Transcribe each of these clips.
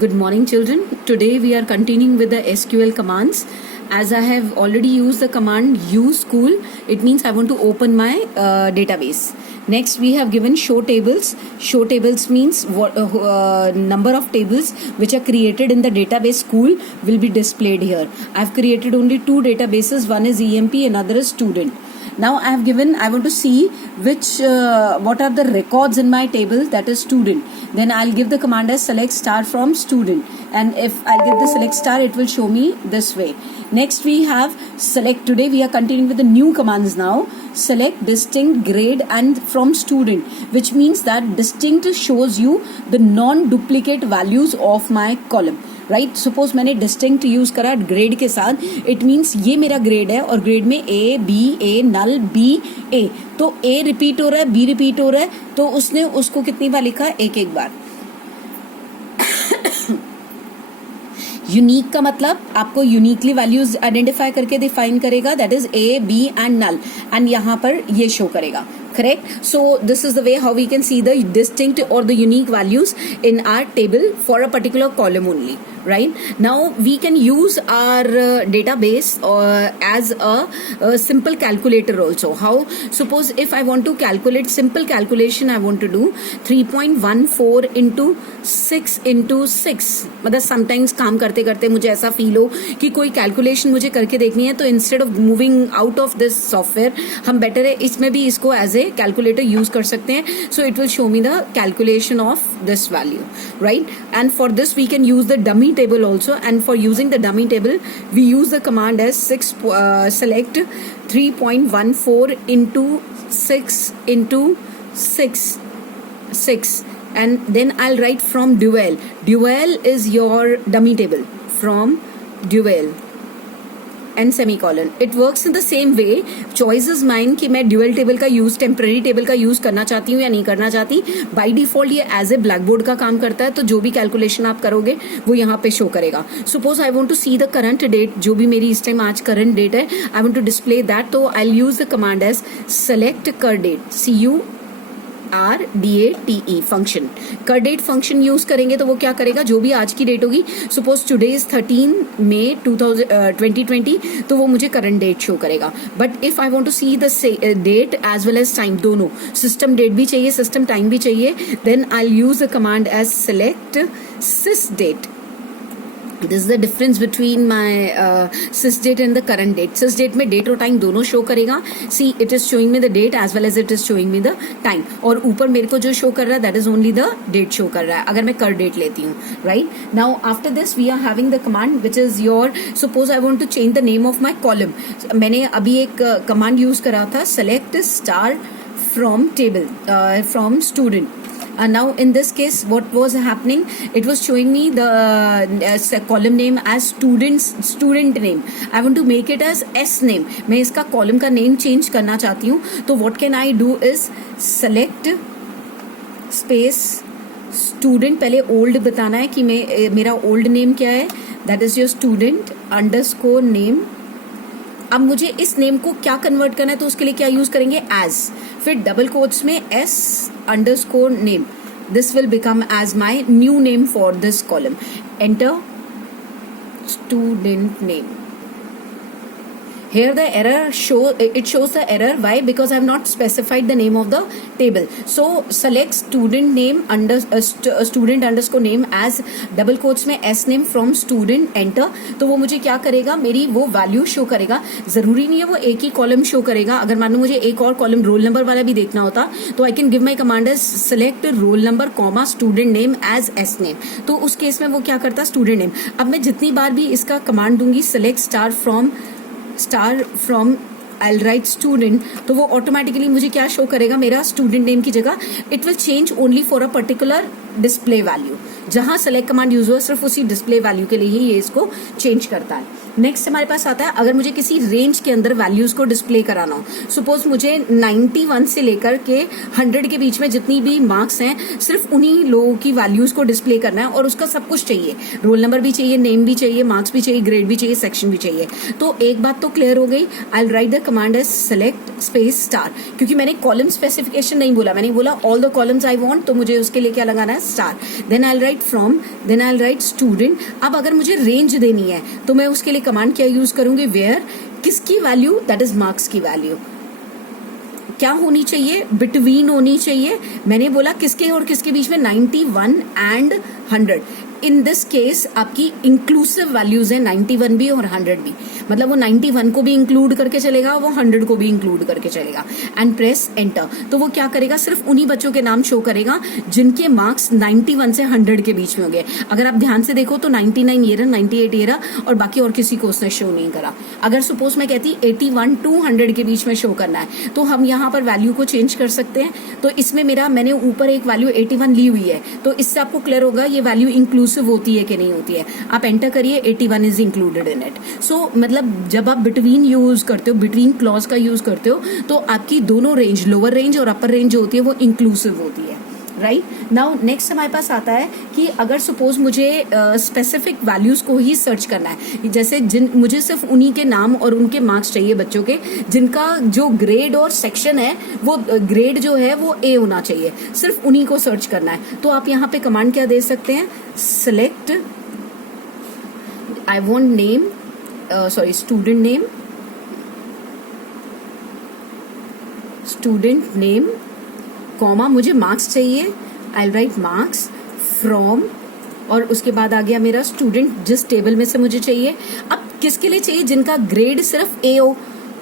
Good morning, children. Today we are continuing with the SQL commands. As I have already used the command use school, it means I want to open my database. Next, we have given show tables. Show tables means what number of tables which are created in the database school will be displayed here. I have created only two databases. One is EMP, another is student. Now I want to see what are the records in my table, that is student. Then I'll give the command as select star from student, and if I give the select star, it will show me this way. Next we have select. Today we are continuing with the new commands now. Select distinct grade and from student, which means that distinct shows you the non-duplicate values of my column. Right suppose मैंने distinct use करा grade के साथ, it means ये मेरा grade है और grade में A B A null B ए, तो ए रिपीट हो रहा है, बी रिपीट हो रहा है, तो उसने उसको कितनी बार लिखा, एक एक बार. यूनिक का मतलब आपको यूनिकली वैल्यूज आइडेंटिफाई करके डिफाइन करेगा, that is A B and null, and यहाँ पर ये शो करेगा. Correct? So this is the way how we can see the distinct or the unique values in our table for a particular column only. Right? Now we can use our database as a simple calculator also. How? Suppose if I want to calculate simple calculation, I want to do 3.14 into 6 into 6. मतलब sometimes काम करते करते मुझे ऐसा feel हो कि कोई calculation मुझे करके देखनी है, तो instead of moving out of this software हम बेटर है इसमें भी इसको एज ए कैलकुलेटर यूज कर सकते हैं. So it will show me the calculation of this value, right? And for this we can use the dummy table also, and for using the dummy table we use the command as select 3.14 into 6 into 6, and then I'll write from dual. Dual is your dummy table, from dual and semicolon. It works in the same way. Choice is mine कि मैं dual table का use, temporary table का use करना चाहती हूँ या नहीं करना चाहती. बाय डिफॉल्ट ये एज ए ब्लैक बोर्ड का काम करता है, तो जो भी कैलकुलेशन आप करोगे वो यहाँ पे शो करेगा. Suppose I want to see the current date, जो भी मेरी इस टाइम आज करंट डेट है, I want to display that, तो I use the command as select curdate, CURDATE function. Curdate function use करेंगे तो वो क्या करेगा, जो भी आज की डेट होगी, सपोज टुडे इज 13 मई 2020, तो वो मुझे करंट डेट शो करेगा. But if I want to see the date as well as time, दोनों सिस्टम डेट भी चाहिए, सिस्टम टाइम भी चाहिए, then I use the command as select sys date. This is the difference between my sys date and the current date. Sys date में date और time दोनों show करेगा. See, it is showing me the date as well as it is showing me the time. और ऊपर मेरे को जो show कर रहा है that is only the date show कर रहा है अगर मैं कर date लेती हूँ, right? Now after this we are having the command which is your, suppose I want to change the name of my column. मैंने अभी एक command use करा था, select star from table, from student. Now in this case what was happening, it was showing me the column name as student name. I want to make it as S name. मैं इसका column का name change करना चाहती हूँ, तो what can I do is select space student, पहले old बताना है कि मेरा old name क्या है, that is your student underscore name. अब मुझे इस नेम को क्या कन्वर्ट करना है, तो उसके लिए क्या यूज करेंगे, एज, फिर डबल कोट्स में S underscore name. This will become as my new name for this column. Enter student name. Here the error it shows the error. Why? Because I have not specified the name of the table. So select student name student underscore name as double quotes में S name from student, enter. तो वो मुझे क्या करेगा, मेरी वो value show करेगा. जरूरी नहीं है वो एक ही कॉलम शो करेगा. अगर मान लो मुझे एक और कॉलम रोल नंबर वाला भी देखना होता, तो I can give my command as select roll number comma student name as S name. तो उस केस में वो क्या करता, स्टूडेंट नेम. अब मैं जितनी बार भी इसका कमांड दूंगी select star from I'll write student, तो वो ऑटोमेटिकली मुझे क्या शो करेगा, मेरा स्टूडेंट नेम की जगह it will change only for a particular display value. जहां सेलेक्ट कमांड यूज हुआ सिर्फ उसी डिस्प्ले वैल्यू के लिए ही ये इसको चेंज करता है. नेक्स्ट हमारे पास आता है अगर मुझे किसी रेंज के अंदर वैल्यूज को डिस्प्ले कराना हो. सपोज मुझे 91 से लेकर के 100 के बीच में जितनी भी मार्क्स हैं सिर्फ उन्हीं लोगों की वैल्यूज को डिस्प्ले करना है, और उसका सब कुछ चाहिए, रोल नंबर भी चाहिए, नेम भी चाहिए, मार्क्स भी चाहिए, ग्रेड भी चाहिए, सेक्शन भी चाहिए. तो एक बात तो क्लियर हो गई. I will write the command as select space star, क्योंकि मैंने कॉलम स्पेसिफिकेशन नहीं बोला, मैंने बोला all the columns I want, तो मुझे उसके लिए क्या लगाना है, star, then I write from, then I write student. अब अगर मुझे रेंज देनी है तो मैं उसके लिए कमांड क्या यूज करूंगी, वेयर किसकी वैल्यू, दैट इज मार्क्स की वैल्यू क्या होनी चाहिए, बिटवीन होनी चाहिए। मैंने बोला किसके और किसके बीच में, 91 एंड 100। इन दिस केस आपकी इंक्लूसिव वैल्यूज है 91 भी और 100 भी, मतलब वो 91 को भी इंक्लूड करके चलेगा, वो 100 को भी इंक्लूड करके चलेगा। एंड प्रेस एंटर, तो वो क्या करेगा, सिर्फ उन्हीं बच्चों के नाम शो करेगा जिनके मार्क्स 91 से 100 के बीच में हो गए। अगर आप ध्यान से देखो तो 99 ये रहा, 98 ये रहा, और बाकी और किसी को उसने शो नहीं करा। अगर सपोज मैं कहती 81 to 100 के बीच में शो करना है तो हम यहाँ पर वैल्यू को चेंज कर सकते हैं। तो इसमें मैंने ऊपर एक वैल्यू 81 ली हुई है, तो इससे आपको क्लियर होगा ये वैल्यू इंक्लूसिव होती है कि नहीं होती है। आप एंटर करिए, 81 इज इंक्लूडेड इन इट। सो मतलब जब आप बिटवीन यूज करते हो, बिटवीन क्लॉज का यूज करते हो, तो आपकी दोनों रेंज, लोअर रेंज और अपर रेंज जो होती है वो इंक्लूसिव होती है, राइट। नाउ नेक्स्ट हमारे पास आता है कि अगर सपोज मुझे स्पेसिफिक वैल्यूज को ही सर्च करना है, जैसे मुझे सिर्फ उन्हीं के नाम और उनके मार्क्स चाहिए बच्चों के जिनका जो ग्रेड और सेक्शन है वो ग्रेड जो है वो ए होना चाहिए, सिर्फ उन्हीं को सर्च करना है। तो आप यहाँ पे कमांड क्या दे सकते हैं, select, I want name, student name, student name comma, मुझे मार्क्स चाहिए, आई राइट मार्क्स फ्रॉम, और उसके बाद आ गया मेरा स्टूडेंट जिस टेबल में से मुझे चाहिए। अब किसके लिए चाहिए, जिनका ग्रेड सिर्फ ए हो,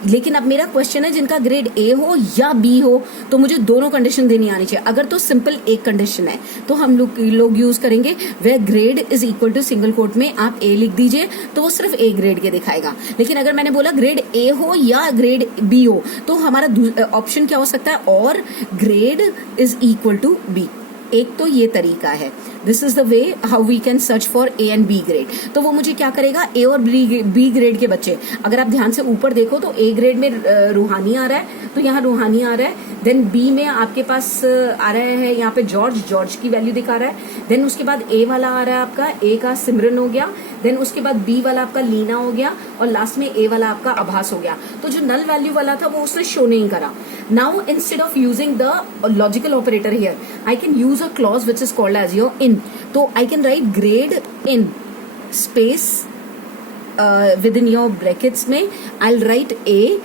लेकिन अब मेरा क्वेश्चन है जिनका ग्रेड ए हो या बी हो, तो मुझे दोनों कंडीशन देनी आनी चाहिए। अगर तो सिंपल एक कंडीशन है तो हम लोग यूज करेंगे where grade is equal to single quote में आप ए लिख दीजिए, तो वो सिर्फ ए ग्रेड के दिखाएगा। लेकिन अगर मैंने बोला ग्रेड ए हो या ग्रेड बी हो, तो हमारा ऑप्शन क्या हो सकता है, और grade is equal to B. एक तो ये तरीका है, this is the way how we can search for A and B grade. तो वो मुझे क्या करेगा, ए और बी ग्रेड के बच्चे, अगर आप ध्यान से ऊपर देखो तो ए ग्रेड में रूहानी आ रहा है, तो यहाँ रूहानी आ रहा है। देन बी में आपके पास आ रहा है यहाँ पे जॉर्ज की वैल्यू दिखा रहा है। देन उसके बाद ए वाला आ रहा है आपका, ए का सिमरन हो गया। देन उसके बाद बी वाला आपका लीना हो गया, और लास्ट में ए वाला आपका आभास हो गया। तो जो नल वैल्यू वाला था वो उसने शो नहीं करा। Now instead of using the logical operator here, I can use a clause which is called as your in. तो I can write grade in space with in your brackets में I right ए,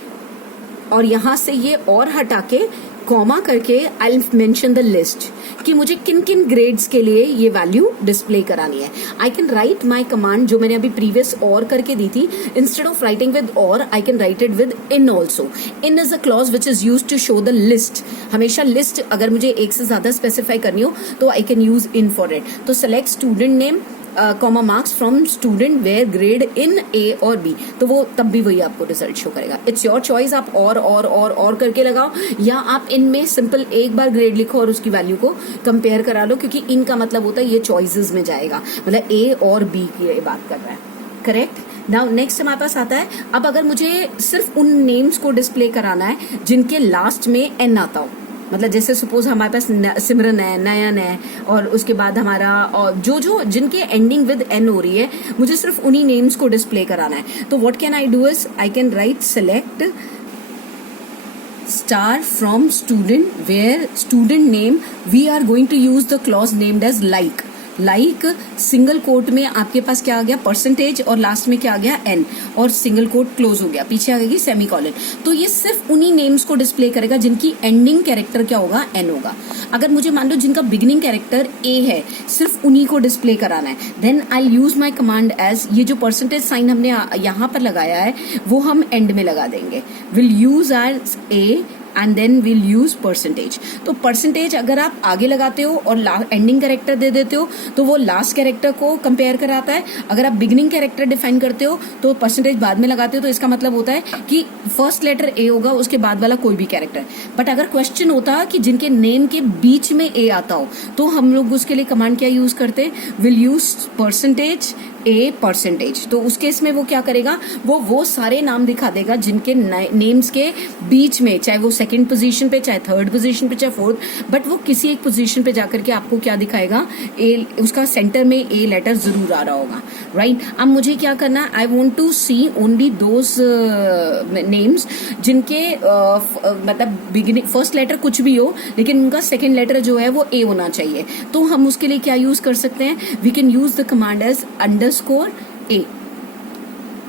और यहां से ये और हटा के comma करके आई मेंशन द लिस्ट कि मुझे किन किन ग्रेड्स के लिए ये वैल्यू डिस्प्ले करानी है। आई कैन राइट माई कमांड जो मैंने अभी प्रीवियस और करके दी थी, instead of writing with or I can write it with in also. In is a clause which is use to show the list. हमेशा लिस्ट अगर मुझे एक से ज्यादा स्पेसिफाई करनी हो तो I can use in for it. तो select student name comma marks from student where grade in A और बी, तो वो तब भी वही आपको रिजल्ट शो करेगा। इट्स योर चॉइस, आप और करके लगाओ, या आप इनमें सिंपल एक बार ग्रेड लिखो और उसकी वैल्यू को कंपेयर करा लो, क्योंकि इनका मतलब होता है ये चॉइसेस में जाएगा, मतलब ए और बी की बात कर रहा है, करेक्ट। नाउ नेक्स्ट हमारे पास आता है, अब अगर मुझे सिर्फ उन नेम्स को डिस्प्ले कराना है जिनके लास्ट में एन आता हो, मतलब जैसे सपोज हमारे पास सिमरन है, नयन है, और उसके बाद हमारा और जो जिनके एंडिंग विद एन हो रही है, मुझे सिर्फ उन्हीं नेम्स को डिस्प्ले कराना है। तो what can I do is I can write select star from student where student name we are going to use the clause named as like single quote में आपके पास क्या आ गया, परसेंटेज, और लास्ट में क्या आ गया, एन, और सिंगल कोट क्लोज हो गया, पीछे आ गई सेमीकोलन। तो ये सिर्फ उन्हीं नेम्स को डिस्प्ले करेगा जिनकी एंडिंग कैरेक्टर क्या होगा, एन होगा। अगर मुझे मान लो जिनका बिगिनिंग कैरेक्टर ए है, सिर्फ उन्हीं को डिस्प्ले कराना है, then I use my command as, ये जो परसेंटेज साइन हमने यहाँ पर लगाया है वो हम एंड में लगा देंगे, will use as A and then will use percentage. तो परसेंटेज अगर आप आगे लगाते हो और एंडिंग कैरेक्टर दे देते हो तो वो लास्ट कैरेक्टर को कंपेयर कराता है। अगर आप बिगिनिंग कैरेक्टर डिफाइन करते हो तो परसेंटेज बाद में लगाते हो, तो इसका मतलब होता है कि फर्स्ट लेटर ए होगा, उसके बाद वाला कोई भी कैरेक्टर। बट अगर क्वेश्चन होता कि जिनके नेम के बीच में ए आता हो, तो हम लोग उसके लिए कमांड क्या यूज करते हैं, will use percentage a percentage. तो उस केस में वो क्या करेगा, वो सारे नाम दिखा देगा जिनके नेम्स के बीच में, चाहे वो सेकंड पोजीशन पे, चाहे थर्ड पोजीशन पे, चाहे फोर्थ, बट वो किसी एक पोजीशन पे जाकर के आपको क्या दिखाएगा, ए, उसका सेंटर में ए लेटर जरूर आ रहा होगा, राइट। अब मुझे क्या करना है, I want to see only those names जिनके मतलब बिगिनिंग फर्स्ट लेटर कुछ भी हो, लेकिन उनका सेकेंड लेटर जो है वो ए होना चाहिए। तो हम उसके लिए क्या यूज कर सकते हैं, we can use the command as underscore A.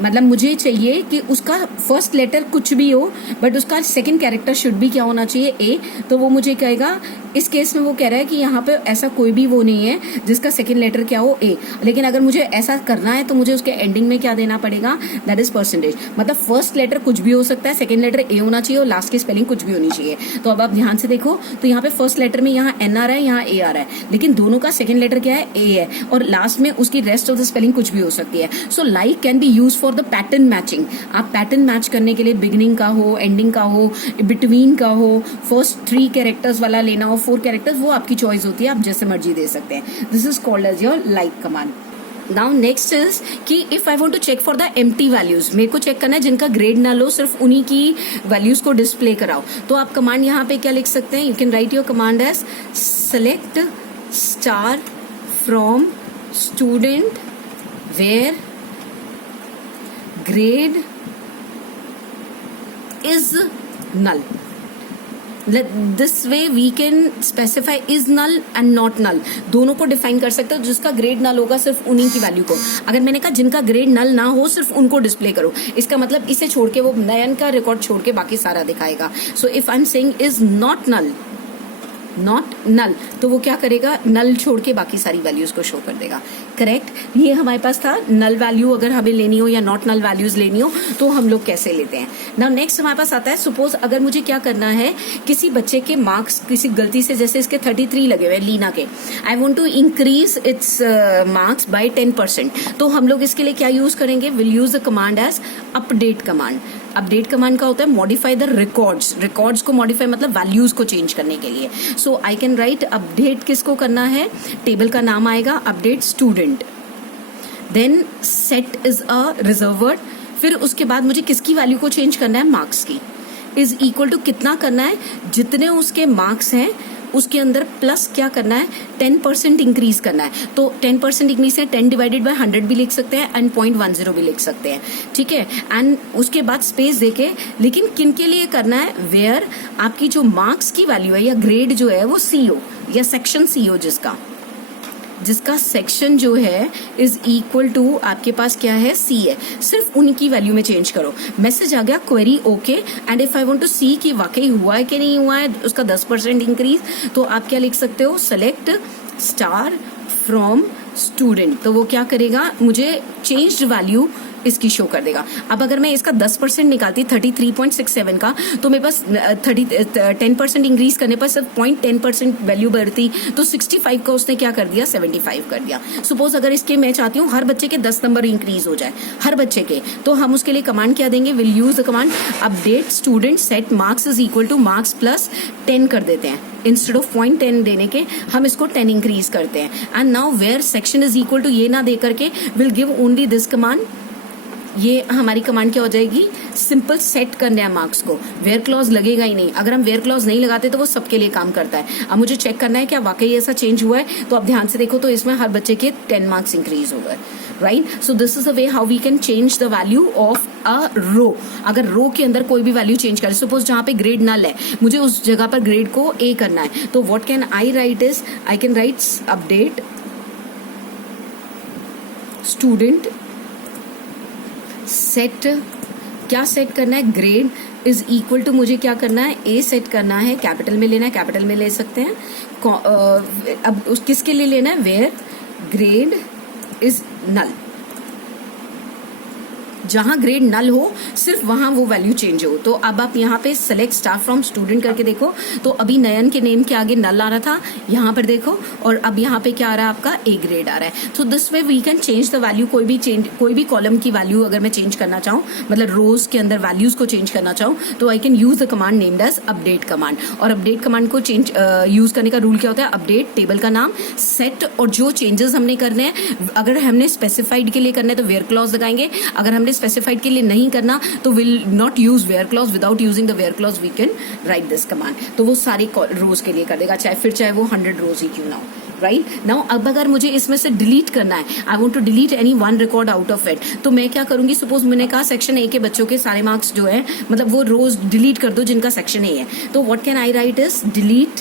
मतलब मुझे चाहिए कि उसका फर्स्ट लेटर कुछ भी हो, बट उसका सेकंड कैरेक्टर शुड भी क्या होना चाहिए, ए। तो वो मुझे कहेगा, इस केस में वो कह रहा है कि यहाँ पे ऐसा कोई भी वो नहीं है जिसका सेकंड लेटर क्या हो, ए। लेकिन अगर मुझे ऐसा करना है तो मुझे उसके एंडिंग में क्या देना पड़ेगा, दैट इज परसेंटेज। मतलब फर्स्ट लेटर कुछ भी हो सकता है, सेकंड लेटर ए होना चाहिए और लास्ट की स्पेलिंग कुछ भी होनी चाहिए। तो अब आप ध्यान से देखो, तो यहाँ पे फर्स्ट लेटर में यहाँ एन आ रहा है, यहाँ ए आ रहा है, लेकिन दोनों का सेकंड लेटर क्या है, ए है, और लास्ट में उसकी रेस्ट ऑफ द स्पेलिंग कुछ भी हो सकती है। So like can be use for the pattern matching. आप पैटर्न मैच करने के लिए बिगिनिंग का हो, एंडिंग का हो, बिटवीन का हो, फर्स्ट 3 कैरेक्टर्स वाला लेना हो, 4 कैरेक्टर्स, वो आपकी चॉइस होती है, आप जैसे मर्जी दे सकते हैं। This is called as your like command. Now next is कि if I want to check for the empty values, मेरे को चेक करना है जिनका ग्रेड ना लो, सिर्फ उन्हीं की वैल्यूज को डिस्प्ले कराओ। तो आप कमांड यहाँ पे क्या लिख सकते हैं, you can write your command as select star from student where grade is null. This way we can specify is null and not null, दोनों को डिफाइन कर सकते हो। जिसका ग्रेड नल होगा सिर्फ उन्हीं की वैल्यू को, अगर मैंने कहा जिनका ग्रेड नल ना हो सिर्फ उनको डिस्प्ले करो, इसका मतलब इसे छोड़ के, वो नयन का रिकॉर्ड छोड़ के बाकी सारा दिखाएगा। So if I am saying is not null, not null, तो वो क्या करेगा, नल छोड़ के बाकी सारी वैल्यूज को शो कर देगा। करेक्ट, ये हमारे पास था नल वैल्यू अगर हमें लेनी हो या नॉट नल वैल्यूज लेनी हो तो हम लोग कैसे लेते हैं। नाउ नेक्स्ट हमारे पास आता है, सपोज अगर मुझे क्या करना है, किसी बच्चे के मार्क्स किसी गलती से, जैसे इसके 33 लगे हुए लीना के, I want to increase its marks by 10%। तो हम लोग इसके लिए क्या यूज करेंगे, will use the command as update command. Update command का होता है मॉडिफाई द रिकॉर्ड्स, रिकॉर्ड्स को मॉडिफाई मतलब वैल्यूज को चेंज करने के लिए। So I can write update, किसको करना है, टेबल का नाम आएगा update student, then set is a reserve word, फिर उसके बाद मुझे किसकी वैल्यू को चेंज करना है, मार्क्स की, इज इक्वल टू कितना करना है, जितने उसके मार्क्स हैं उसके अंदर प्लस क्या करना है, 10% इंक्रीज करना है। तो 10% इंक्रीज है, 10 डिवाइडेड बाय 100 भी लिख सकते हैं एंड 0.10 भी लिख सकते हैं, ठीक है। एंड उसके बाद स्पेस देके, लेकिन किन के लिए करना है, वेयर आपकी जो मार्क्स की वैल्यू है या ग्रेड जो है वो सी हो या सेक्शन सी हो, जिसका सेक्शन जो है इज इक्वल टू आपके पास क्या है, सी है, सिर्फ उनकी वैल्यू में चेंज करो। मैसेज आ गया query okay, and if I want to see कि वाकई हुआ है कि नहीं हुआ है उसका 10% इंक्रीज, तो आप क्या लिख सकते हो, सेलेक्ट स्टार फ्रॉम स्टूडेंट। तो वो क्या करेगा, मुझे चेंज्ड वैल्यू इसकी शो कर देगा। अब अगर मैं इसका 10% निकालती 33.67 का, तो मेरे पास 10% इंक्रीज करने पर सिर्फ 0.10% वैल्यू बढ़ती, तो 65 का उसने क्या कर दिया, 75 कर दिया। सपोज अगर इसके मैं चाहती हूँ हर बच्चे के 10 नंबर इंक्रीज हो जाए, हर बच्चे के, तो हम उसके लिए कमांड क्या देंगे, will use the command update student set marks is equal two marks plus 10 कर देते हैं। इंस्टेड ऑफ 0.10 देने के हम इसको 10 इंक्रीज करते हैं। And now where section is equal to ये ना दे करके will give only this command, ये हमारी कमांड क्या हो जाएगी, सिंपल सेट करना है मार्क्स को, वेयर क्लॉज लगेगा ही नहीं। अगर हम वेयर क्लॉज नहीं लगाते तो वो सबके लिए काम करता है। अब मुझे चेक करना है क्या वाकई ऐसा चेंज हुआ है, तो आप ध्यान से देखो तो इसमें हर बच्चे के 10 मार्क्स इंक्रीज हो गए, right. So this is the way how we can change the value of a row. अगर रो के अंदर कोई भी वैल्यू चेंज करें, सपोज जहां पे ग्रेड नल है, मुझे उस जगह पर ग्रेड को ए करना है, तो what can I right is, I can write update student set, क्या सेट करना है, ग्रेड इज इक्वल टू, मुझे क्या करना है, ए सेट करना है, कैपिटल में लेना है, कैपिटल में ले सकते हैं। अब किसके लिए लेना है, वेयर ग्रेड इज नल, जहां ग्रेड नल हो सिर्फ वहां वो वैल्यू चेंज हो। तो अब आप यहाँ पे सेलेक्ट स्टार फ्रॉम स्टूडेंट करके देखो, तो अभी नयन के नेम के आगे नल आ रहा था, यहाँ पर देखो, और अब यहाँ पे क्या आ रहा है आपका ए ग्रेड आ रहा है। तो this way we can change the value, कोई भी कॉलम की वैल्यू अगर मैं चेंज करना चाहूँ, मतलब रोज के अंदर वैल्यूज को चेंज करना चाहूँ, तो I can use the command named as update command. और अपडेट कमांड को चेंज यूज करने का रूल क्या होता है, अपडेट टेबल का नाम, सेट, और जो चेंजेस हमने करने हैं, अगर हमने स्पेसिफाइड के लिए करना है तो वेयर क्लॉज लगाएंगे, अगर हमने स्पेसिफाइड के लिए नहीं करना तो will not use where clause, without using the where clause we can write this command. तो वो सारी रोज के लिए कर देगा, चाहे वो 100 रोज ही क्यों ना हो, राइट नाउ। अब अगर मुझे इसमें से डिलीट करना है, I want to delete any one record out of it, तो मैं क्या करूंगी, सपोज मैंने कहा सेक्शन ए के बच्चों के सारे मार्क्स जो है, मतलब वो रोज डिलीट कर दो जिनका सेक्शन ए है, तो what can I right is delete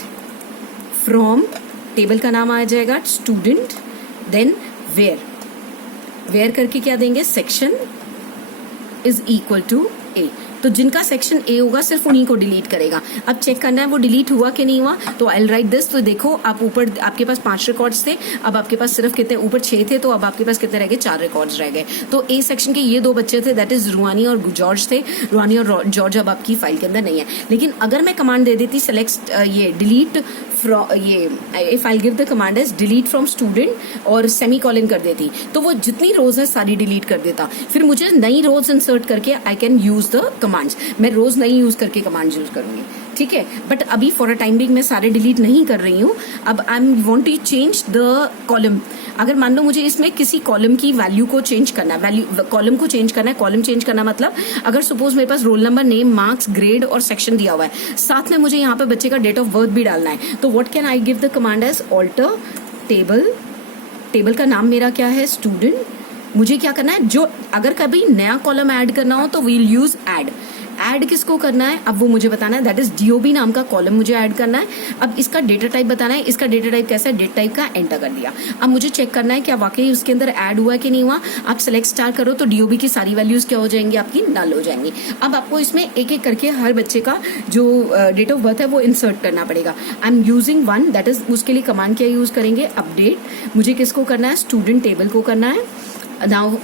from, table का नाम आ जाएगा स्टूडेंट, देन वेयर करके क्या देंगे, सेक्शन इज इक्वल टू ए। तो जिनका सेक्शन ए होगा सिर्फ उन्हीं को डिलीट करेगा। अब चेक करना है वो डिलीट हुआ कि नहीं हुआ, तो आई राइट दिस। तो देखो आप ऊपर आपके पास 5 रिकॉर्ड्स थे, अब आपके पास सिर्फ कितने, ऊपर 6 थे, तो अब आपके पास कितने रह गए, 4 रिकॉर्ड्स रह गए। तो ए सेक्शन के ये 2 बच्चे थे, दैट इज रुहानी और जॉर्ज थे। रुहानी और जॉर्ज अब आपकी फाइल के अंदर नहीं है, लेकिन अगर मैं कमांड दे देती सेलेक्ट ये डिलीट फ्रॉम, ये if I give the command is delete from student और सेमीकोलन कर देती, तो वो जितनी रोज है सारी डिलीट कर देता। फिर मुझे नई रोज इंसर्ट करके आई कैन यूज द कमांड्स, मैं रोज नहीं यूज करके कमांड यूज करूंगी, ठीक है। बट अभी फॉर अ टाइम बिंग मैं सारे डिलीट नहीं कर रही हूँ। अब I am want to change the column. अगर मान लो मुझे इसमें किसी कॉलम की वैल्यू को चेंज करना है, वैल्यू कॉलम को चेंज करना है, कॉलम चेंज करना मतलब अगर सपोज मेरे पास roll number, name, marks, grade और सेक्शन दिया हुआ है, साथ में मुझे यहाँ पे बच्चे का डेट ऑफ बर्थ भी डालना है, तो what can I give the command as alter table, table का नाम मेरा क्या है, स्टूडेंट। मुझे क्या करना है, जो अगर कभी नया कॉलम ऐड करना हो तो वील यूज ऐड। ऐड किसको करना है, अब वो मुझे बताना है, दैट इज डीओबी नाम का कॉलम मुझे ऐड करना है। अब इसका डेटा टाइप बताना है, इसका डेटा टाइप कैसा है, डेट टाइप का, एंटर कर दिया। अब मुझे चेक करना है क्या वाकई उसके अंदर ऐड हुआ है कि नहीं हुआ। आप सेलेक्ट स्टार करो तो डीओबी की सारी वैल्यूज क्या हो जाएंगी, आपकी नल हो जाएंगी। अब आपको इसमें एक एक करके हर बच्चे का जो डेट ऑफ बर्थ है वो इंसर्ट करना पड़ेगा। I am using one, that is उसके लिए कमांड क्या यूज करेंगे, अपडेट। मुझे किसको करना है, स्टूडेंट टेबल को करना है। नाउ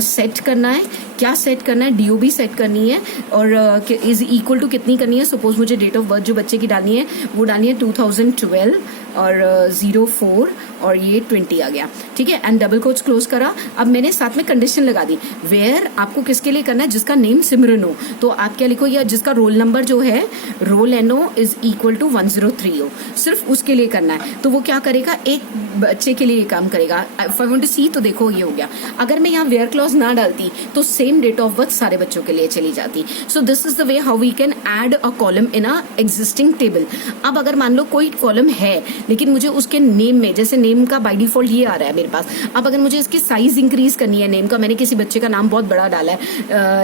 सेट करना है, क्या सेट करना है, डीओबी सेट करनी है, और इज इक्वल टू कितनी करनी है। सपोज मुझे डेट ऑफ बर्थ जो बच्चे की डालनी है वो डालनी है 2012 और 04 और ये 20 आ गया, ठीक है। एंड डबल कोट्स क्लोज करा। अब मैंने साथ में कंडीशन लगा दी, वेयर आपको किसके लिए करना है, जिसका नेम सिमरन हो, तो आप क्या लिखो, या जिसका रोल नंबर जो है roll NO is equal to 103 हो, सिर्फ उसके लिए करना है। तो वो क्या करेगा, एक बच्चे के लिए ये काम करेगा। इफ आई वांट टू सी, तो देखो ये हो गया। अगर मैं यहाँ वेयर क्लॉज ना डालती तो सेम डेट ऑफ बर्थ सारे बच्चों के लिए चली जाती। So this is the way how we can add a column in a existing table. अब अगर मान लो कोई कॉलम है लेकिन मुझे उसके नेम में, जैसे नेम का बाय डिफॉल्ट ये आ रहा है मेरे पास, अब अगर मुझे इसकी साइज इंक्रीज करनी है नेम का, मैंने किसी बच्चे का नाम बहुत बड़ा डाला है,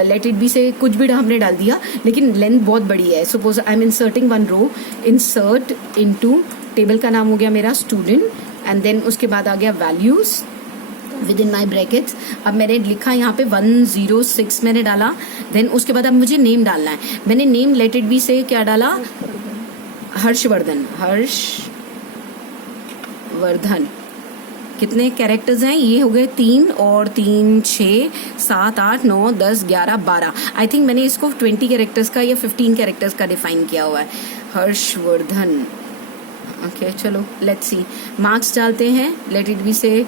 लेट इट बी से कुछ भी हमने डाल दिया लेकिन लेंथ बहुत बड़ी है, suppose I am inserting one row, insert into, table का नाम हो गया मेरा स्टूडेंट, एंड देन उसके बाद आ गया values with in my brackets. अब मैंने लिखा यहाँ पे 106 मैंने डाला, देन उसके बाद अब मुझे नेम डालना है। मैंने नेम लेट इट बी से क्या डाला, हर्षवर्धन, हर्षवर्धन। कितने कैरेक्टर्स हैं, ये हो गए 3 और 3 6 7 8 9 10 11 12। आई थिंक मैंने इसको 20 कैरेक्टर्स का या 15 कैरेक्टर्स का डिफाइन किया हुआ है, हर्षवर्धन। ओके चलो लेट्स सी, मार्क्स डालते हैं, लेट इट बी से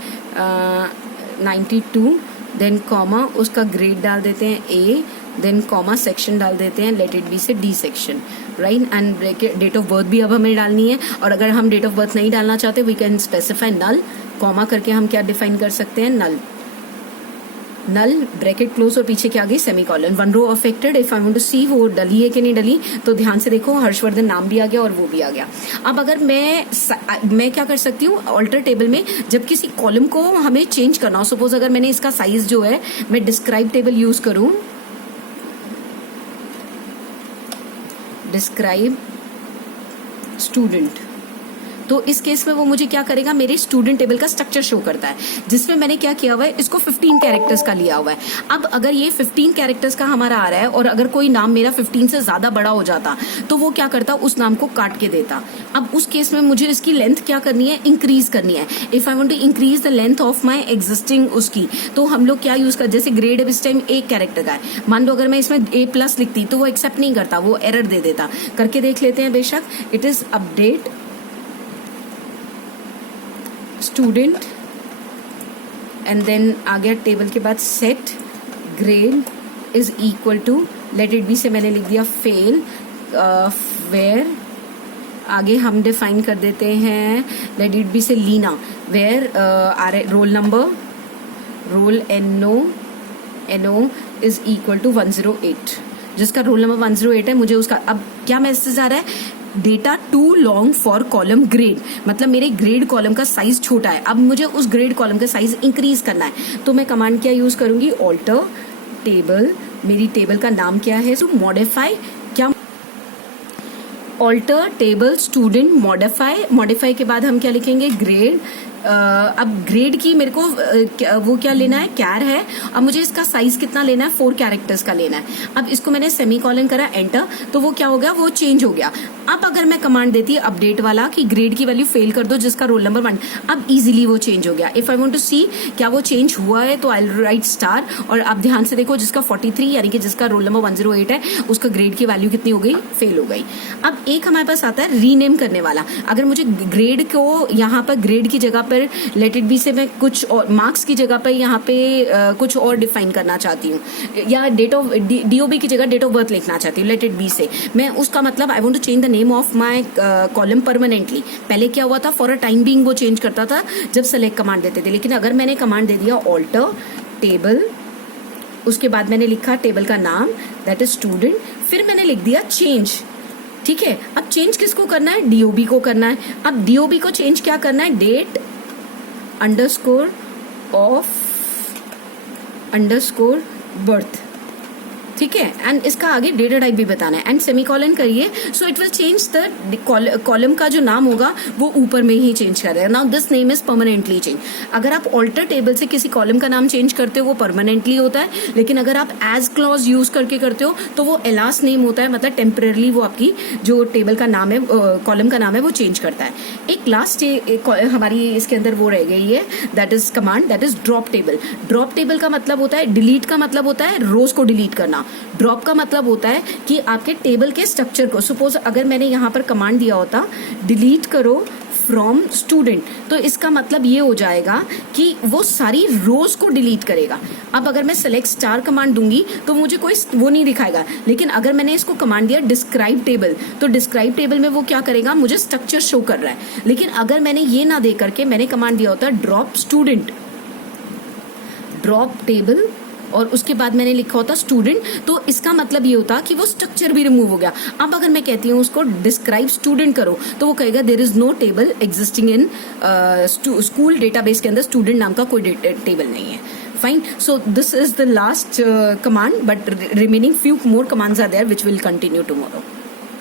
92, देन कॉमा उसका ग्रेड डाल देते हैं ए, देन कॉमा सेक्शन डाल देते हैं, let it be say D section, right. And date of birth भी अब हमें डालनी है, और अगर हम डेट ऑफ बर्थ नहीं डालना चाहते we can specify null, comma करके हम क्या डिफाइन कर सकते हैं, नल, नल ब्रैकेट क्लोज और पीछे क्या आ गई, semicolon. One row affected, if I want to see वो डली है कि नहीं डली, तो ध्यान से देखो हर्षवर्धन नाम भी आ गया और वो भी आ गया। अब अगर मैं क्या कर सकती हूँ, ऑल्टर टेबल में जब किसी कॉलम को हमें चेंज करना हो, सपोज अगर मैंने इसका साइज जो है मैं डिस्क्राइब टेबल यूज करूं, डिस्क्राइब स्टूडेंट, तो इस केस में वो मुझे क्या करेगा, मेरे स्टूडेंट टेबल का स्ट्रक्चर शो करता है, जिसमें मैंने क्या किया हुआ है, इसको 15 कैरेक्टर्स का लिया हुआ है। अब अगर ये 15 कैरेक्टर्स का हमारा आ रहा है और अगर कोई नाम मेरा 15 से ज्यादा बड़ा हो जाता तो वो क्या करता, उस नाम को काट के देता। अब उस केस में मुझे इसकी लेंथ क्या करनी है, इंक्रीज करनी है। If I want to increase the length of my existing उसकी, तो हम लोग क्या यूज कर, जैसे ग्रेड अब इस टाइम एक कैरेक्टर का है, मान लो अगर मैं इसमें A+ लिखती तो वो एक्सेप्ट नहीं करता, वो एरर दे देता। करके देख लेते हैं बेशक। It is update student and then आ गया टेबल के बाद set grade is equal to let it be से मैंने लिख दिया फेल, वेयर आगे हम डिफाइन कर देते हैं let it be say Leena, where are roll number roll NO is equal to 108, जिसका रोल नंबर 108 है। मुझे उसका अब क्या मैसेज आ रहा है, data too long for column grade, मतलब मेरे ग्रेड कॉलम का साइज छोटा है, अब मुझे उस ग्रेड कॉलम का साइज इंक्रीज करना है। तो मैं कमांड क्या यूज करूंगी, ऑल्टर टेबल, मेरी टेबल का नाम क्या है, तो मॉडिफाई, क्या ऑल्टर टेबल स्टूडेंट मॉडिफाई के बाद हम क्या लिखेंगे, ग्रेड। अब ग्रेड की मेरे को वो क्या लेना है, कैर है। अब मुझे इसका साइज कितना लेना है, 4 कैरेक्टर्स का लेना है। अब इसको मैंने सेमीकोलन करा, एंटर, तो वो क्या हो गया, वो चेंज हो गया। अब अगर मैं कमांड देती अपडेट वाला कि ग्रेड की वैल्यू फेल कर दो जिसका रोल नंबर 1, अब इजीली वो चेंज हो गया। इफ आई वांट टू सी क्या वो चेंज हुआ है तो आई राइट स्टार, और आप ध्यान से देखो जिसका 43 यानी कि जिसका रोल नंबर 108 है उसका ग्रेड की वैल्यू कितनी हो गई, फेल हो गई। अब एक हमारे पास आता है रीनेम करने वाला। अगर मुझे ग्रेड को यहाँ पर ग्रेड की जगह पर लेट इट बी से मैं कुछ और मार्क्स की जगह पर यहाँ पे कुछ और डिफाइन करना चाहती हूँ, या डेट ऑफ DOB की जगह डेट ऑफ बर्थ लिखना चाहती हूँ, लेट इट बी से मैं उसका मतलब I want to change the name of my column permanently. पहले क्या हुआ था, फॉर अ टाइम बीइंग वो चेंज करता था जब सेलेक्ट कमांड देते थे, लेकिन अगर मैंने कमांड दे दिया ऑल्टर टेबल, उसके बाद मैंने लिखा टेबल का नाम दैट इज स्टूडेंट, फिर मैंने लिख दिया चेंज, ठीक है। अब चेंज किसको करना है, DOB को करना है। अब DOB को चेंज क्या करना है, date underscore of underscore birth, ठीक है, एंड इसका आगे डेटा टाइप भी बताना है, एंड सेमीकोलन करिए, सो it will change the column का जो नाम होगा वो ऊपर में ही चेंज करेगा। Now this name is permanently change. अगर आप ऑल्टर टेबल से किसी कॉलम का नाम चेंज करते हो वो परमानेंटली होता है, लेकिन अगर आप एज क्लॉज यूज करके करते हो तो वो एलास नेम होता है, मतलब टेम्पररी वो आपकी जो टेबल का नाम है, कॉलम का नाम है, वो चेंज करता है। एक लास्ट हमारी इसके अंदर वो रह गई है, that is command that is drop table. Drop table का मतलब होता है, डिलीट का मतलब होता है रोज को डिलीट करना, ड्रॉप का मतलब होता है कि आपके टेबल के स्ट्रक्चर को, सपोज अगर मैंने यहाँ पर कमांड दिया होता डिलीट करो फ्रॉम स्टूडेंट, तो इसका मतलब ये हो जाएगा कि वो सारी रोज को डिलीट करेगा। अब अगर मैं सेलेक्ट स्टार कमांड दूंगी तो मुझे कोई वो नहीं दिखाएगा, लेकिन अगर मैंने इसको कमांड दिया डिस्क्राइब टेबल, तो डिस्क्राइब टेबल में वो क्या करेगा, मुझे स्ट्रक्चर शो कर रहा है। लेकिन अगर मैंने ये ना दे करके मैंने कमांड दिया होता ड्रॉप स्टूडेंट, ड्रॉप टेबल, और उसके बाद मैंने लिखा होता स्टूडेंट, तो इसका मतलब ये होता कि वो स्ट्रक्चर भी रिमूव हो गया। अब अगर मैं कहती हूँ उसको डिस्क्राइब स्टूडेंट करो तो वो कहेगा there is no table existing in school database के अंदर स्टूडेंट नाम का कोई टेबल नहीं है। Fine, so this is the last command, but remaining few more commands are there which will continue tomorrow.